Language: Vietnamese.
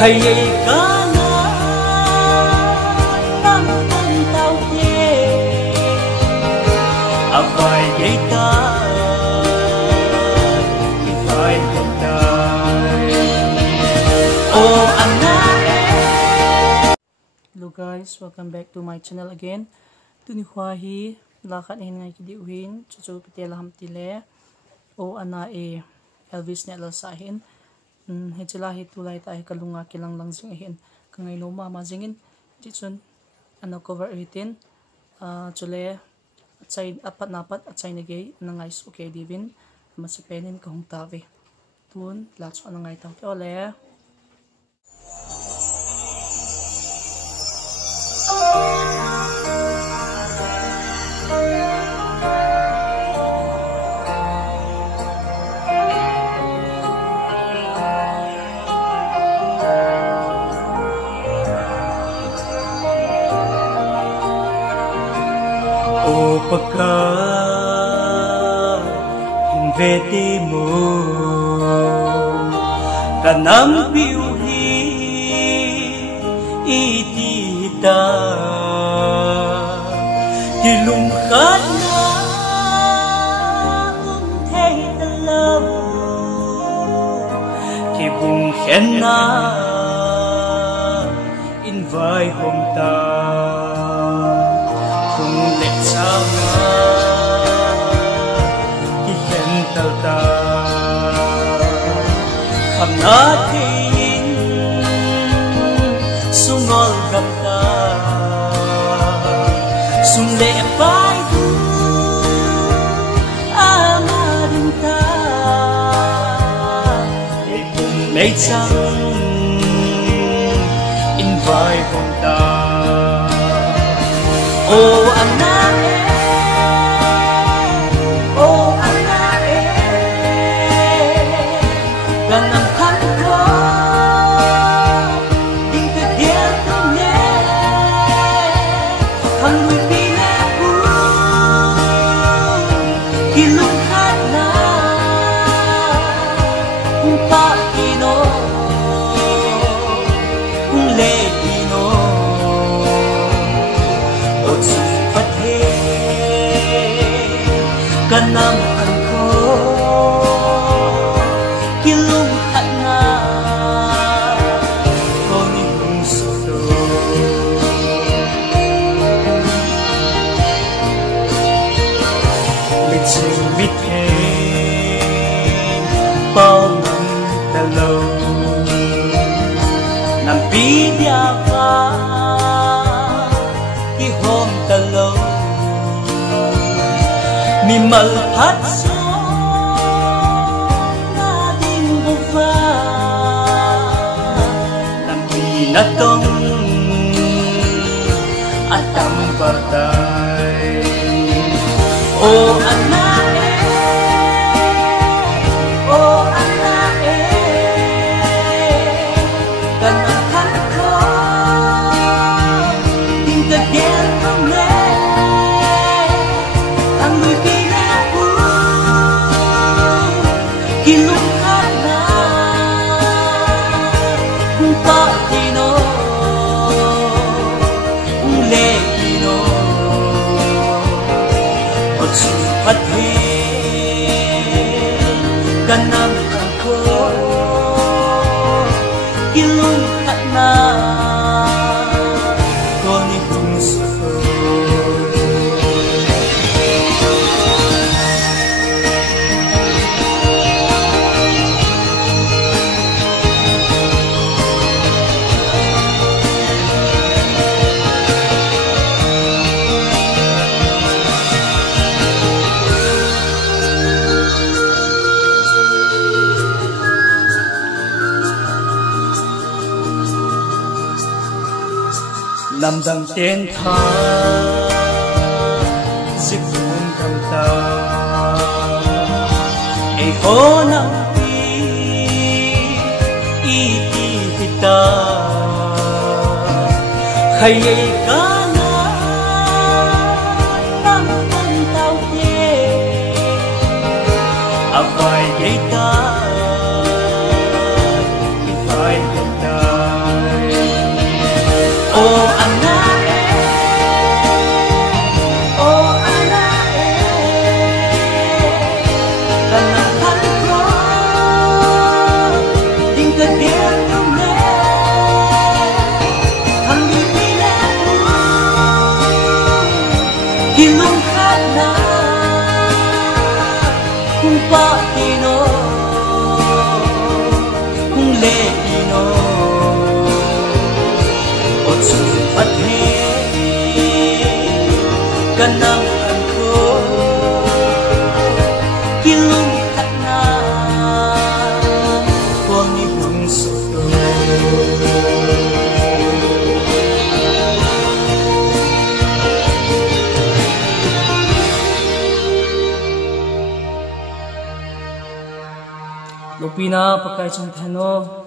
hay cả năm con tao về à phải vậy ta phải không ta oh anh. Hello guys, welcome back to my channel again. Tu ni Huahi lakat hin ngai kidiuhin chuchu petel ham tile o ana e Elvis ne la sahin he chila hi tulai ta kalunga kilang lang jing hin kangai lo ma jingin chi chun ana cover itin chule chai apat napat achai na ge nangai su ke divin ma se penin ka hong ta ve tun la chu anangai ta ke ole. O pagkat inveti mo kanang biuhi itita tilungkat na thay talaw kibung khen na invite home ta kung let sama kihen talta kham natin sungol gapta sung le pai du amarin ta để cùng lấy chăng invite home ta oh Anna oh Anna ganang khăn ko ding te dia tu ne khăn lui pina u kilung khat na kung pa kino kung le kino kanam angko kilung katna koni kung soto liching mithen bao năm talo nam pidya ka ki hom talo mi mal hat so na ding bufa nam pinatong atam partay oh Anna oh Anna kanang kan ko ding ka gen from kilung kana kung pa kino kung le kino o supat he kanam ako kilung kana koni kung supo làm đằng tên tha dịch vun cầm ta ai hô nam ti ta hay cả năm con tao về à phải vậy ta phải vậy ta pina pakai chang thano